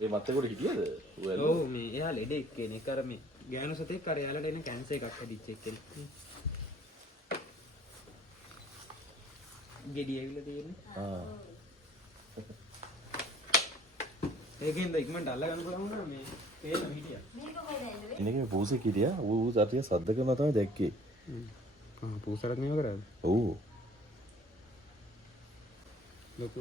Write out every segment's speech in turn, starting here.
ඒ මත්තේකට හිටියද? ඔව් මේ එයා ලෙඩෙක් කෙනෙක් අර මේ ගෑනු සතෙක් අර එයාලට එන කැන්සර් එකක් හැදිච්ච එක්කෙනෙක්. ගෙඩි ඇවිල්ලා තියෙන්නේ. ඒකෙන්ද ඉක්මනට අල්ල ගන්න පුළුවන් වුණා මේ පේන හිටියා. ඉන්නේ පූසෙක් හිටියා. ඌ සතිය සද්ද කරනවා තමයි දැක්කේ. පූසරත් මේව කරාද? ඔව්. ලොකු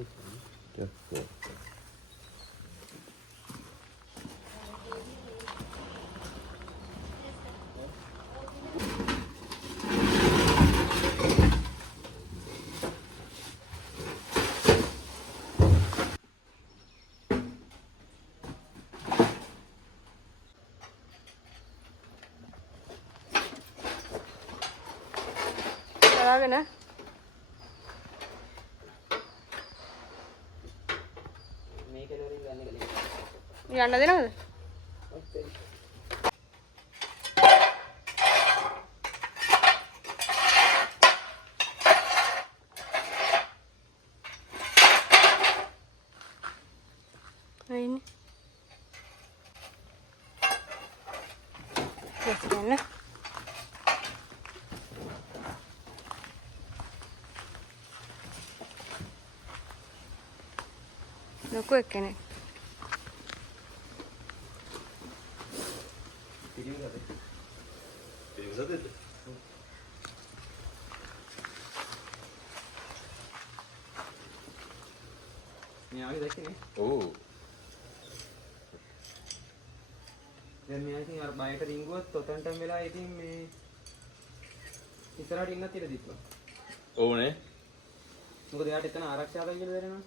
Salaga na. යන්න දෙනවද? අයිනේ. දෙන්න. ලොකු එක්කෙනෙක්. මෙයාගේ දැක්කේ නේ. ඔව්. දැන් මෙයා ඉතින් අර බයට රින්ගුවත් ඔතනටම වෙලා ඉතින් මේ ඉස්සරහට ඉන්නත් ඉර දීපුවා. ඕනේ. මොකද එයාට එතන ආරක්ෂා කරගෙන දෙනවා.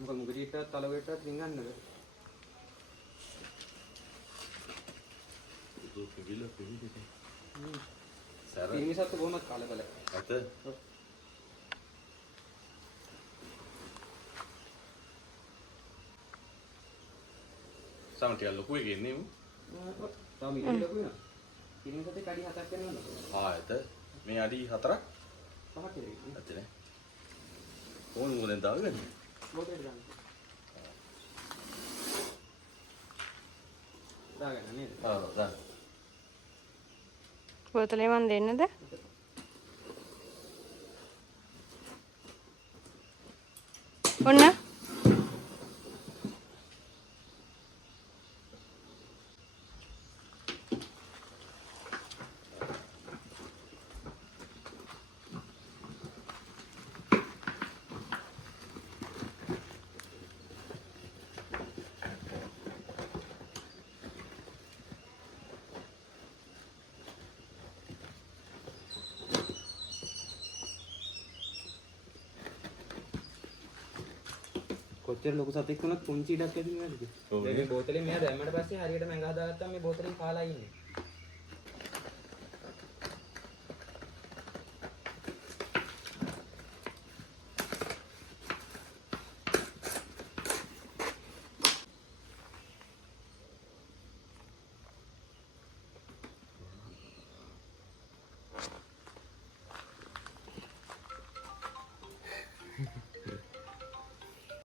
මොකද මුගටිටත් තලවෙටත් රින්ගන්නද? ඒක පිළිල පිළිදේ. සර. ඉනිසත් කොහොමද කලබල. අත. සමටිය ලොකු එකේ ඉන්නේ මු. තාම ඉන්නේ ලොකු වෙනවා. ඉනිසත් කඩි 7ක් වෙනවා. ආයත මේ අඩි 4ක් 5ක් ඉන්නේ. ඇත්තනේ. ඕන මොකෙන්ද දාගන්නේ? මොකටද දාන්නේ? දාගන්න නේද? දාන්න. බෝතලේ මන් දෙන්නද? ඔන්න. කොච්චර ලොකු සතෙක් වුණත් පුංචි ඉඩක් ඇති නේද? ඔව්. මේ බෝතලේ මෙයා දැම්මට පස්සේ හරියට මඟ හදාගත්තාම මේ බෝතලෙන් කාලා ඉන්නේ.